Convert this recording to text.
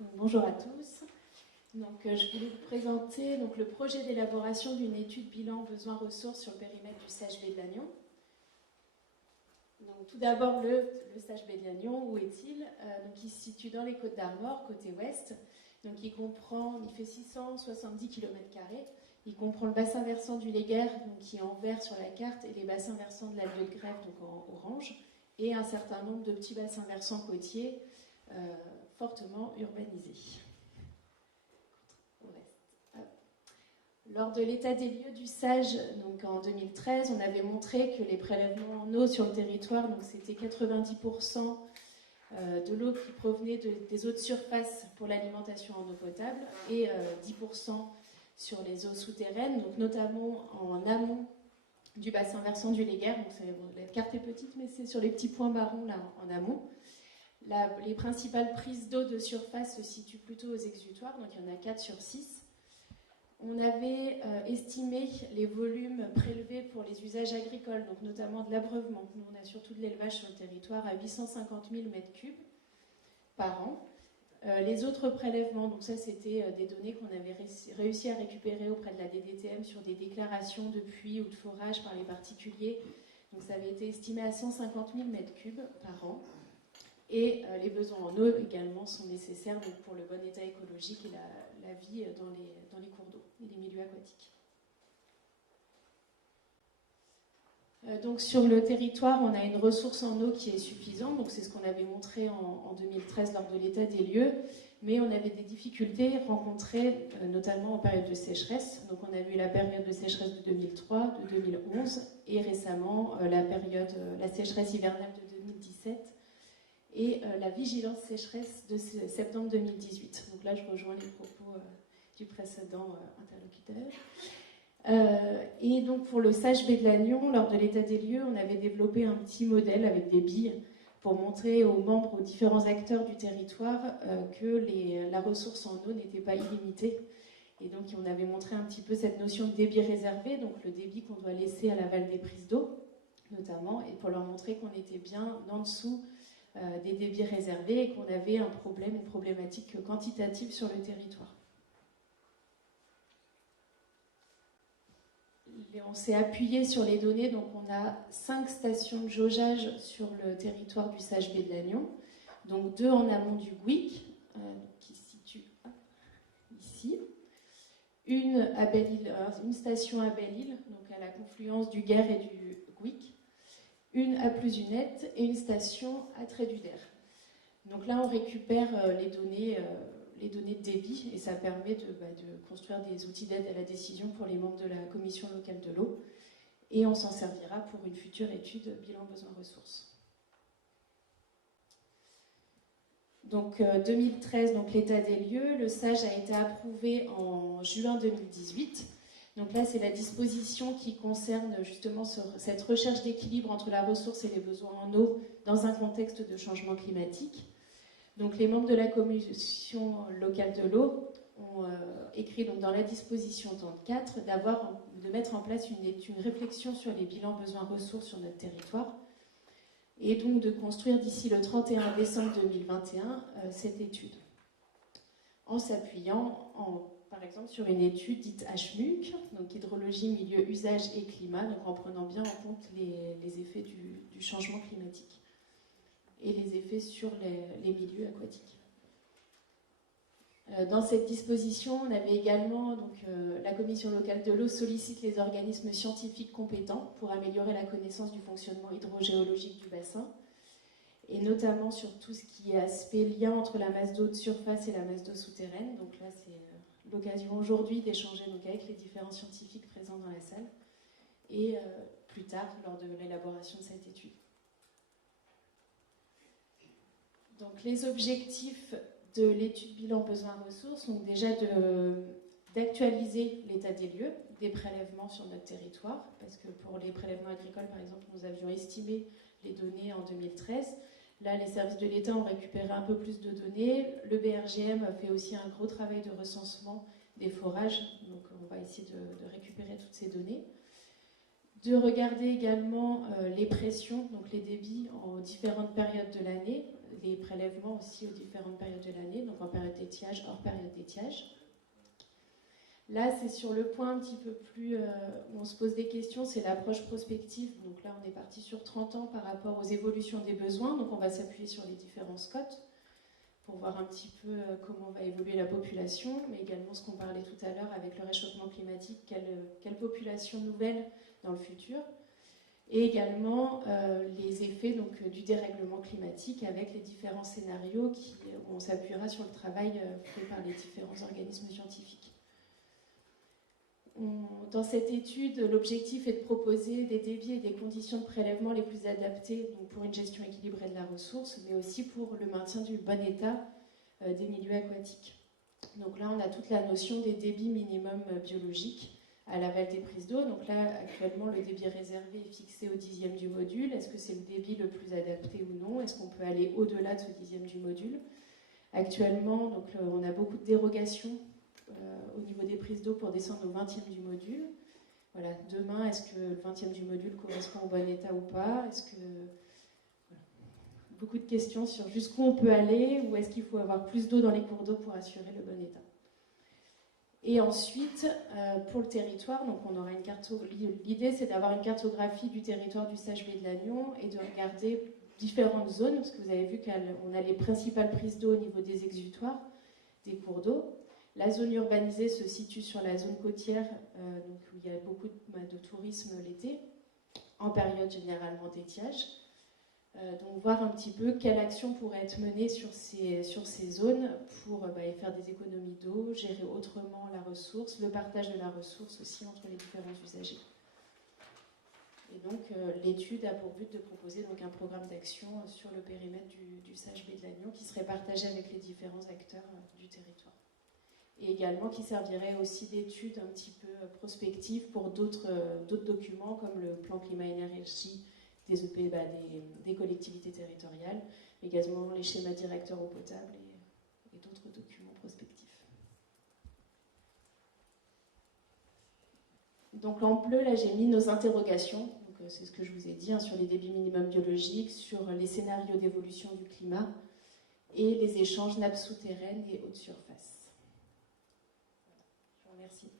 Bonjour à tous. Donc, je voulais vous présenter le projet d'élaboration d'une étude bilan besoins-ressources sur le périmètre du SAGB de Lannion. Donc, tout d'abord, le SAGB de Lannion, où est-il? Il se situe dans les Côtes d'Armor, côté ouest. Donc, il fait 670 km². Il comprend le bassin versant du Léguerre, qui est en vert sur la carte, et les bassins versants de la Vieux de Grève, donc en orange, et un certain nombre de petits bassins versants côtiers fortement urbanisés. Lors de l'état des lieux du SAGE, en 2013, on avait montré que les prélèvements en eau sur le territoire, c'était 90% de l'eau qui provenait des eaux de surface pour l'alimentation en eau potable et 10% sur les eaux souterraines, donc notamment en amont du bassin versant du Léguerre. La carte est petite, mais c'est sur les petits points marrons là en amont. Les principales prises d'eau de surface se situent plutôt aux exutoires, donc il y en a 4 sur 6. On avait estimé les volumes prélevés pour les usages agricoles, donc notamment de l'abreuvement. Nous, on a surtout de l'élevage sur le territoire à 850 000 m3 par an. Les autres prélèvements, donc ça c'était des données qu'on avait réussi à récupérer auprès de la DDTM sur des déclarations de puits ou de forage par les particuliers. Donc ça avait été estimé à 150 000 m3 par an. Et les besoins en eau également sont nécessaires pour le bon état écologique et la vie dans les cours d'eau et les milieux aquatiques. Donc sur le territoire, on a une ressource en eau qui est suffisante, donc c'est ce qu'on avait montré en 2013 lors de l'état des lieux, mais on avait des difficultés rencontrées notamment en période de sécheresse. Donc on a vu la période de sécheresse de 2003, de 2011 et récemment la sécheresse hivernale de 2017 et la vigilance sécheresse de septembre 2018. Donc là, je rejoins les propos du précédent interlocuteur. Et donc pour le SAGB de Lannion, lors de l'état des lieux, on avait développé un petit modèle avec des billes pour montrer aux membres, aux différents acteurs du territoire que la ressource en eau n'était pas illimitée. Et donc on avait montré un petit peu cette notion de débit réservé, donc le débit qu'on doit laisser à l'aval des prises d'eau, notamment, et pour leur montrer qu'on était bien en dessous des débits réservés et qu'on avait une problématique quantitative sur le territoire. On s'est appuyé sur les données, donc on a 5 stations de jaugeage sur le territoire du SAGB de Lannion, donc 2 en amont du Gouic, qui se situe ici, une station à Belle-Île, donc à la confluence du Guer et du Gouic, une à Plusunette et une station à Tréduder. Donc là, on récupère les données de débit et ça permet de construire des outils d'aide à la décision pour les membres de la commission locale de l'eau et on s'en servira pour une future étude bilan besoins-ressources. Donc 2013, donc l'état des lieux, le SAGE a été approuvé en juin 2018. Donc là, c'est la disposition qui concerne justement cette recherche d'équilibre entre la ressource et les besoins en eau dans un contexte de changement climatique. Donc les membres de la commission locale de l'eau ont écrit donc, dans la disposition 34 de mettre en place une réflexion sur les bilans besoins-ressources sur notre territoire et donc de construire d'ici le 31 décembre 2021 cette étude en s'appuyant par exemple sur une étude dite HMUC, donc hydrologie, milieu, usage et climat, donc en prenant bien en compte les effets du changement climatique et les effets sur les milieux aquatiques. Dans cette disposition, on avait également, la commission locale de l'eau sollicite les organismes scientifiques compétents pour améliorer la connaissance du fonctionnement hydrogéologique du bassin, et notamment sur tout ce qui est aspect lien entre la masse d'eau de surface et la masse d'eau souterraine. Donc là, c'est l'occasion aujourd'hui d'échanger avec les différents scientifiques présents dans la salle, et plus tard, lors de l'élaboration de cette étude. Donc les objectifs de l'étude bilan besoins-ressources sont déjà d'actualiser l'état des lieux des prélèvements sur notre territoire, parce que pour les prélèvements agricoles, par exemple, nous avions estimé les données en 2013. Là, les services de l'État ont récupéré un peu plus de données. Le BRGM a fait aussi un gros travail de recensement des forages, donc on va essayer de récupérer toutes ces données. De regarder également les pressions, donc les débits aux différentes périodes de l'année, les prélèvements aussi aux différentes périodes de l'année, donc en période d'étiage, hors période d'étiage. Là, c'est sur le point un petit peu plus où on se pose des questions, c'est l'approche prospective. Donc là, on est parti sur 30 ans par rapport aux évolutions des besoins. Donc on va s'appuyer sur les différents SCOT pour voir un petit peu comment va évoluer la population, mais également ce qu'on parlait tout à l'heure avec le réchauffement climatique, quelle population nouvelle dans le futur, et également les effets donc, du dérèglement climatique avec les différents scénarios où on s'appuiera sur le travail fait par les différents organismes scientifiques. Dans cette étude, l'objectif est de proposer des débits et des conditions de prélèvement les plus adaptés donc pour une gestion équilibrée de la ressource, mais aussi pour le maintien du bon état des milieux aquatiques. Donc là, on a toute la notion des débits minimums biologiques à l'aval des prises d'eau. Donc là, actuellement, le débit réservé est fixé au 10e du module. Est-ce que c'est le débit le plus adapté ou non? Est-ce qu'on peut aller au-delà de ce 10e du module? Actuellement, donc, on a beaucoup de dérogations au niveau des prises d'eau pour descendre au 20e du module. Voilà, demain, est-ce que le 20e du module correspond au bon état ou pas? Est-ce que... Voilà. Beaucoup de questions sur jusqu'où on peut aller, ou est-ce qu'il faut avoir plus d'eau dans les cours d'eau pour assurer le bon état. Et ensuite, pour le territoire, donc on aura une l'idée c'est d'avoir une cartographie du territoire du Sage-Baie de Lannion et de regarder différentes zones, parce que vous avez vu qu'on a les principales prises d'eau au niveau des exutoires, des cours d'eau. La zone urbanisée se situe sur la zone côtière, donc où il y a beaucoup de tourisme l'été, en période généralement d'étiage. Donc voir un petit peu quelle action pourrait être menée sur ces zones pour faire des économies d'eau, gérer autrement la ressource, le partage de la ressource aussi entre les différents usagers. Et donc l'étude a pour but de proposer donc, un programme d'action sur le périmètre du Sage-Baie de Lannion qui serait partagé avec les différents acteurs du territoire. Et également qui servirait aussi d'étude un petit peu prospective pour d'autres documents comme le plan climat-énergie des EP, des collectivités territoriales, mais également les schémas directeurs eau potable et d'autres documents prospectifs. Donc en bleu, là j'ai mis nos interrogations, c'est ce que je vous ai dit, sur les débits minimums biologiques, sur les scénarios d'évolution du climat et les échanges nappes souterraines et hautes surfaces. Voilà. Je vous remercie.